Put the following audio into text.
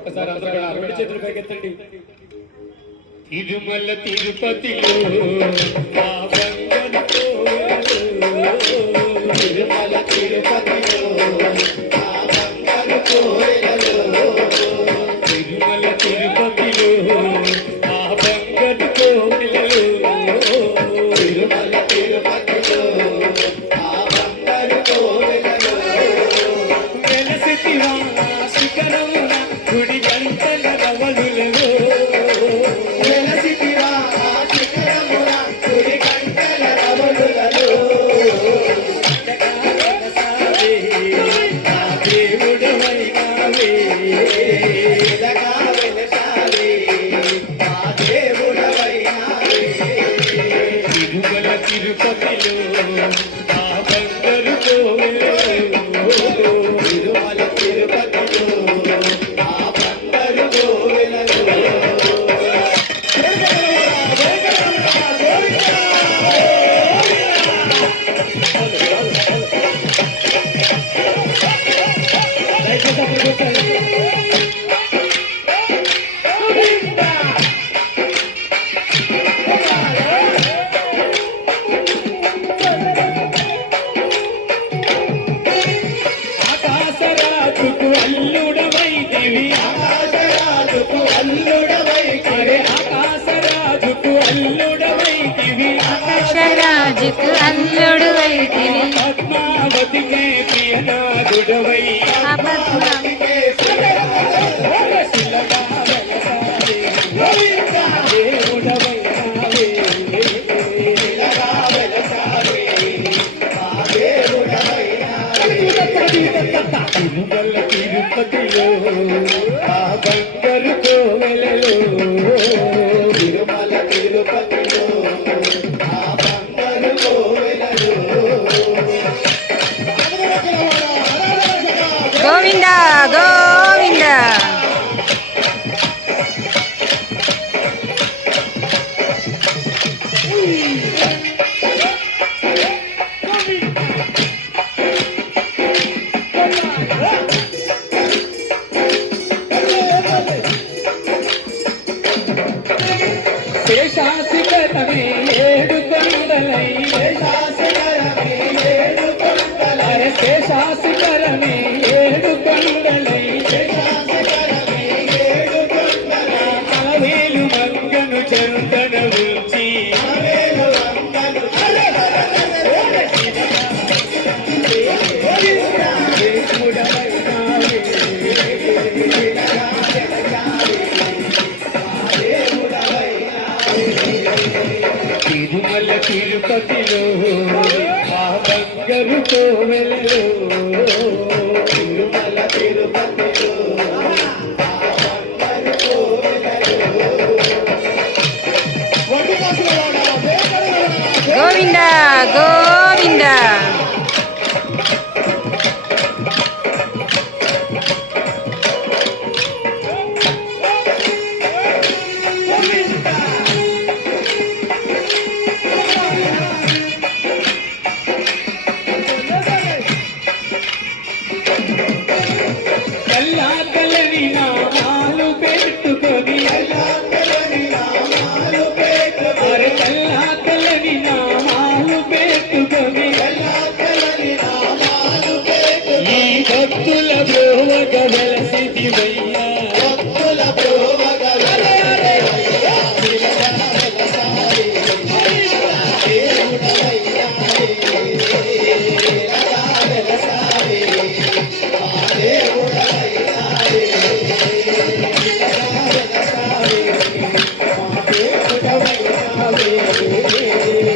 ఒక్కసారి అందరూ కూడా రెండు చేతులు పైకెత్తండి. తిరుమల తిరుపతిలో తిరుమల తిరుపతిలో తిరుమల తిరుపతిలో ఆ బంగరు కోవెలలో తిరుమల తిరుపతిలో ఆ బంగరు కోవెలలో వెలసితివా శిఖరమున గుడి గంటల రవళులలో వెలసితివా శిఖరమున గుడి గంటల రవళులలో దేవుడవైనావే తిరుమల తిరుపతిలో ఆ బంగారు కోవెలలో తిరుమల తిరుపతిలో ఆ బంగారు కోవెలలో ఆకాశరాజుకు అల్లుడు వైతివి పద్మావతికే ప్రియనాథుడవై తిరుమల తిరుపతిలో ఆ బంగారు కోవెలలో తిరుమల తిరుపతిలో ఆ బంగారు కోవెలలో గోవింద గోవింద శేషాశిఖరమే ఏడు కొండలై శేషాశిఖరమే ఏడు కొండలై శేషాశిఖరమే ఏడు కొండలై శేషాశిఖరమే ఏడు కొండలై అలవేలు మంగను చందన ఉంచి అలవేలు మంగను తిరుమల తిరుపతిలో ఆ బంగారు కోవెలలో తిరుమల తిరుపతిలో ఆ బంగారు కోవెలలో గోవింద గోవింద కల్లాకలని నామాలు పెట్టుకొని అరే కల్లాకలని నామాలు పెట్టుకొని ఈ భక్తుల బ్రోవగ వెలసిదివయ్య